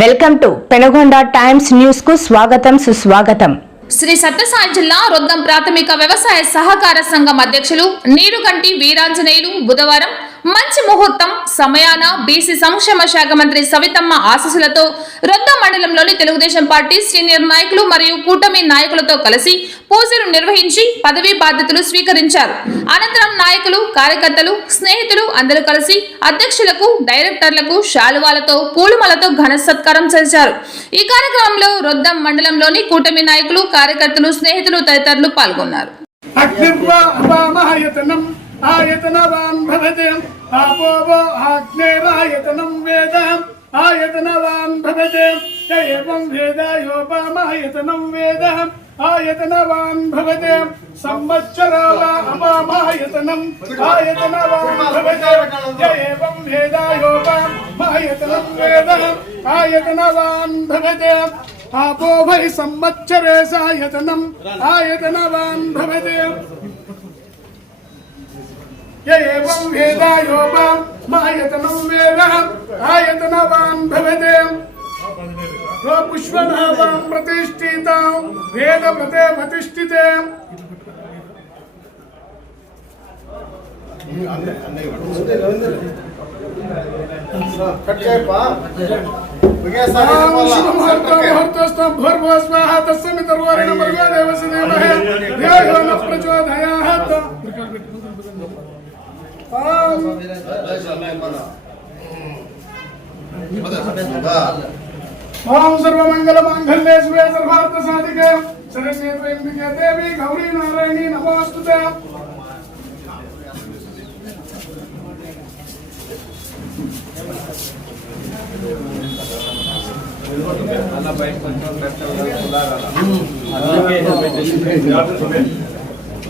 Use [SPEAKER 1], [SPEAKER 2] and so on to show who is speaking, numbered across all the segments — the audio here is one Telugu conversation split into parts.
[SPEAKER 1] వెల్కమ్ టు పెనగొండ టైమ్స్ న్యూస్కు స్వాగతం సుస్వాగతం.
[SPEAKER 2] శ్రీ సత్యసాయి జిల్లా రొద్దం ప్రాథమిక వ్యవసాయ సహకార సంఘం అధ్యక్షులు నీరుగంటి వీరాంజనేయులు బుధవారం మంచి ముహూర్తం సమయాన బీసీ సంక్షేమ శాఖ మంత్రి సవితమ్మ ఆశీస్సులతో రొద్ద మండలంలోని తెలుగుదేశం పార్టీ సీనియర్ నాయకులు మరియు కూటమి నాయకులతో కలిసి పూజలు నిర్వహించి పదవీ బాధ్యతలు స్వీకరించారు. అనంతరం నాయకులు కార్యకర్తలు స్నేహితులు అందరూ కలిసి అధ్యక్షులకు డైరెక్టర్లకు శాలువాలతో పూలుమలతో ఘన సత్కారం చేశారు. ఈ కార్యక్రమంలో రొద్దం మండలంలోని కూటమి నాయకులు కార్యకర్తలు స్నేహితులు తదితరులు పాల్గొన్నారు.
[SPEAKER 3] आपोवो आग्नेरायतनं वेद आयतनवान् भवते। य एवं वेद योपामायतनं वेद आयतनवान् भवते। संवत्सरो वा अपामायतनम् आयतनवान् भवते। एवं वेदायोपामायतनं वेद आयतनवान् भवते। आपो वै संवत्सरे सायतनम् आयतनवान् भवते। य एवं वेदा योगं मायतनं वेद आयतनवान् भवते। स्वपुष्पनाभां प्रतिष्ठितां वेदव्रते प्रतिष्ठिते। भूर्भुवस्वाहा तस्मितर्वरेण भगवादेवस्य देवः। देवो न प्रचोदयात्। ओम सर्वमंगल मांगल्ये शिवे सर्वार्थ साधिके शरण्ये त्र्यंबिके देवी गौरी नारायणी नमोस्तुते ಅಲ್ಲ ಬೈಕ್ ಕೊಂಚ ಬೆಟ್ಟ ಉಳ್ಳಾರಲ್ಲ ಅದಕ್ಕೆ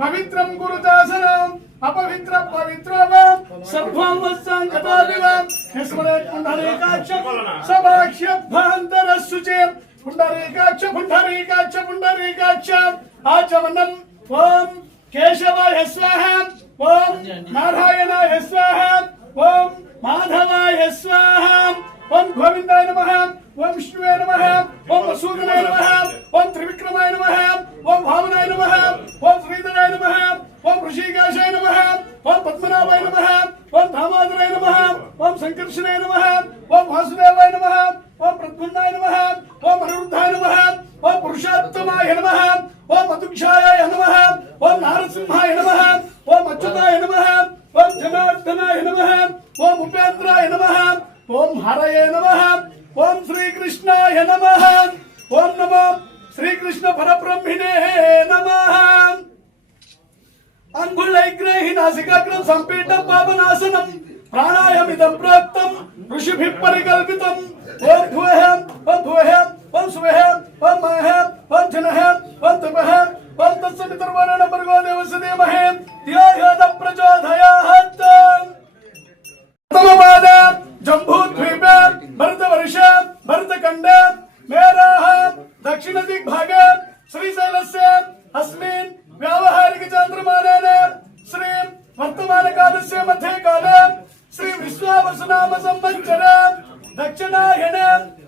[SPEAKER 3] పవిత్రం గురుదాసనం అపవిత్ర పవిత్రవాం సర్వం వస్సాం కథాదివాం యస్మరేత్ పుండరీకాక్షం సభాక్ష్యభాంతరస్సుచే పుండరీకాక్ష పుండరీకాక్ష పుండరీకాక్ష. ఆచమనం. ఓం కేశవాయ స్వాహ. ఓం నారాయణాయ స్వాహ. ఓం మాధవాయ స్వాహ. ఓం గోవిందాయ నమః. ఓం విష్ణువే నమః ఓం వసూదనాయ నమః ఓం త్రివిక్రమాయ నమః ఓం వామనాయ నమః ఓం శ్రీధరాయ నమః ఓం ఋషికాశాయ నమః ఓం పద్మనాభాయ నమః ఓం దామోదరాయ నమః ఓం సంకర్షణాయ నమః ఓం వాసుదేవాయ నమః ఓం ప్రద్యుమ్నాయ నమః ఓం అనిరుద్ధాయ నమః ఓం పురుషోత్తమాయ నమః ఓం మధుక్షాయ నమః ఓం నారసింహాయ నమః ఓం అచ్యుతాయ నమః ఓం జనార్దనాయ నమః ఓం ఉపేంద్రాయ నమః ఓం హరయే నమః శ్రీకృష్ణాయ నమ. ఓం నమ శ్రీకృష్ణ పరబ్రహ్మిణే నమ. అంగుళైగ్రేహి నాసికాగ్రం సంపీఠం పాపనాశనం. ప్రాణాయమిదం ప్రోక్తం. ఋషిభిః పరికల్పితం. ఓం భూహం ఓం భూహం ఓం సువహం ఓం ವಸುನಾಮ ಸಂವತ್ಸರ ದಕ್ಷಿಣಾಯಣ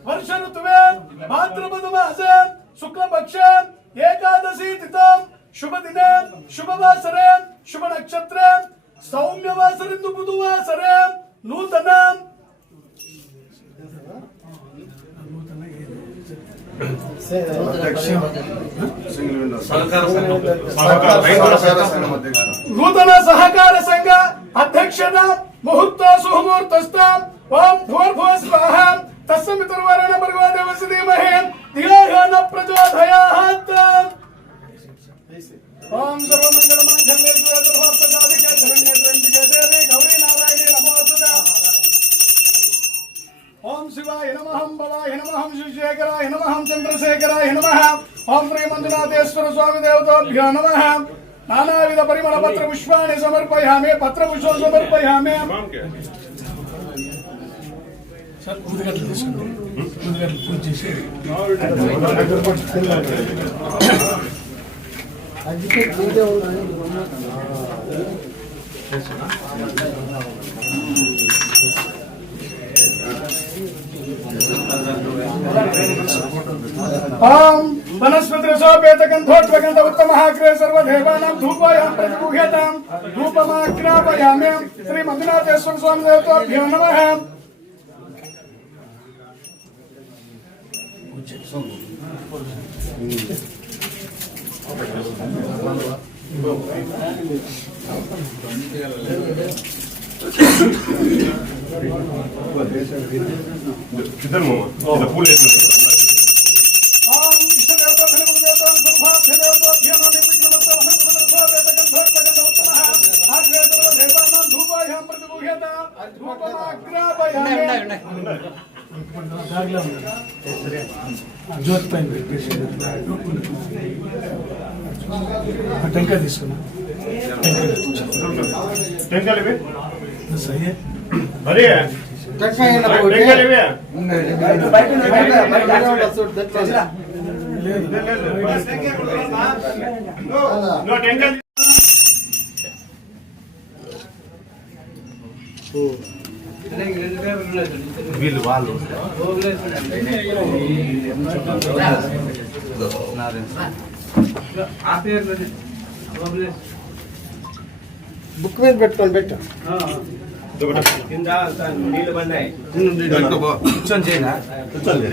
[SPEAKER 3] ವರ್ಷ ಋತುವೆ ಭಾದ್ರಪದಮಾಸ ಶುಕ್ಲ ಪಕ್ಷ ಏಕಾದಶಿ ತಿಥಿ ಶುಭ ದಿನ ಶುಭ ವಾಸರ ಶುಭ ನಕ್ಷತ್ರ ಸೌಮ್ಯ ವಾಸರೆಂದು ಬುಧವಾಸರ ನೂತನ. ನೂತನ ಸಹಕಾರ ಸಂಘ ಅಧ್ಯಕ್ಷರ ముహూర్త సుముహూర్తస్థ ఓం భూర్భువ స్వాహ తస్సమితుర్వరణ భర్గో దేవస్య ధీమహి ధియో న ప్రచోదయాత్ ఓం సర్వమంగళ మాంగళ్యే శివే సర్వార్థసాధికే శరణ్యే త్ర్యంబకే దేవి గౌరీ నారాయణే నమోస్తుతే ఓం శివాయ నమః నమః భవాయ నమః శివశేఖరాయ నమః చంద్రశేఖరాయ నమః ఓం శ్రీ మంజునాథేశ్వర స్వామి దేవతాభ్యో నమః నానావిధ పరిమళ పత్ర పుష్పాన్ని సమర్పయామి పత్ర పుష్పం సమర్పయామి సార్ ఉదిగట్లు తీసుకోండి ఉదిగట్లు పూజ చేసి ఓం వనస్పతి आम् वनस्पतिरसोपेतगन्धोद्वगन्ध उत्तमः अग्रे सर्वदेवानां धूपायां प्रतिगुह्यतां धूपमाज्ञापयामि श्रीमन्दिनाथेश्वर स्वामी देवताभ्यो नमः।
[SPEAKER 4] किधर मामा इधर
[SPEAKER 3] पूल క్షేత్రంలో దేశానం ధూపాయాం ప్రతి గుహ్యత ధూపమాగ్రాపయాం జ్యోతి పైన టెంకాయ తీసుకున్నా
[SPEAKER 4] టెంకాయలు ఇవి
[SPEAKER 3] సరే
[SPEAKER 4] మరి టెంకాయలు ఇవి లేదు టెంకాయలు వీళ్ళు వాళ్ళు.
[SPEAKER 5] బుక్ మీద పెట్టుకోండి పెట్టు. కూర్చొని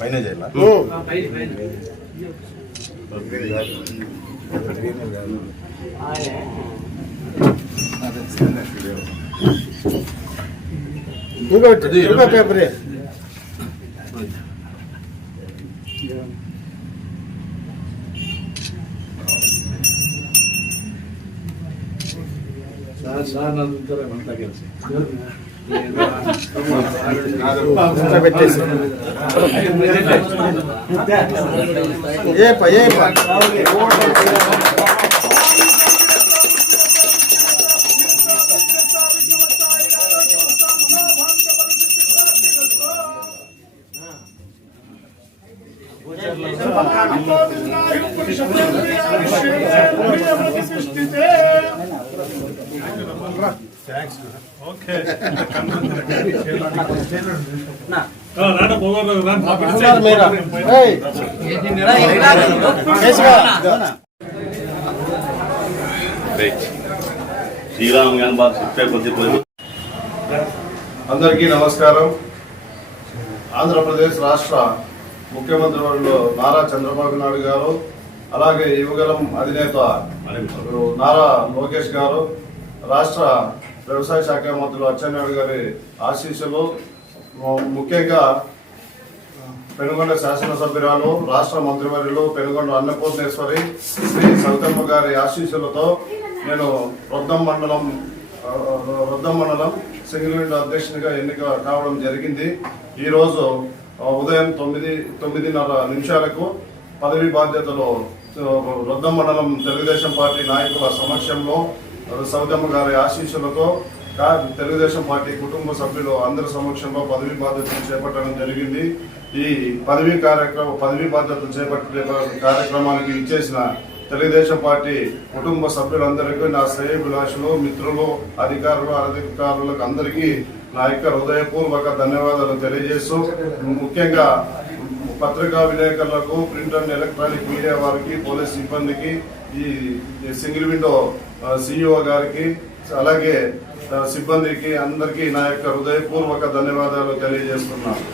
[SPEAKER 4] పైన చేయాల?
[SPEAKER 5] ఇంకోటి ఇంకో పేపరే. పెట్టేసి ఏ ప ఏ ప.
[SPEAKER 6] శ్రీరామ్ గాని బాగా చెప్పే కొద్ది కొద్ది
[SPEAKER 7] అందరికీ నమస్కారం. ఆంధ్రప్రదేశ్ రాష్ట్ర ముఖ్యమంత్రి వర్యులు నారా చంద్రబాబు నాయుడు గారు అలాగే యువగలం అధినేత నారా లోకేష్ గారు రాష్ట్ర వ్యవసాయ శాఖ మంత్రులు అచ్చెన్నాయుడు గారి ఆశీస్సులు ముఖ్యంగా పెనుగొండ శాసనసభ్యురాలు రాష్ట్ర మంత్రివర్యులు పెనుగొండ అన్నపూర్ణేశ్వరి శ్రీ సవితమ్మ గారి ఆశీస్సులతో నేను రొద్దం మండలం ఆ, రొద్దం మండలం సింగిల్ విండో అధ్యక్షునిగా ఎన్నిక కావడం జరిగింది. ఈరోజు ఉదయం తొమ్మిది తొమ్మిదిన్నర నిమిషాలకు పదవి బాధ్యతలో రొద్దం మండలం తెలుగుదేశం పార్టీ నాయకుల సమక్షంలో సౌదమ్మ గారి ఆశీస్సులతో తెలుగుదేశం పార్టీ కుటుంబ సభ్యులు అందరి సమక్షంలో పదవి బాధ్యతలు చేపట్టడం జరిగింది. ఈ పదవీ కార్యక్రమ పదవీ బాధ్యతలు చేపట్టే కార్యక్రమానికి ఇచ్చేసిన తెలుగుదేశం పార్టీ కుటుంబ సభ్యులందరికీ నా శ్రేయభిలాషులు మిత్రులు అధికారులు అనధికారులకు అందరికీ నా యొక్క హృదయపూర్వక ధన్యవాదాలు తెలియజేస్తూ ముఖ్యంగా పత్రికా విలేకరులకు ప్రింట్ అండ్ ఎలక్ట్రానిక్ మీడియా వారికి పోలీస్ సిబ్బందికి ఈ సింగిల్ విండో సిఇఓ గారికి అలాగే సిబ్బందికి అందరికీ నా యొక్క హృదయపూర్వక ధన్యవాదాలు తెలియజేస్తున్నాను.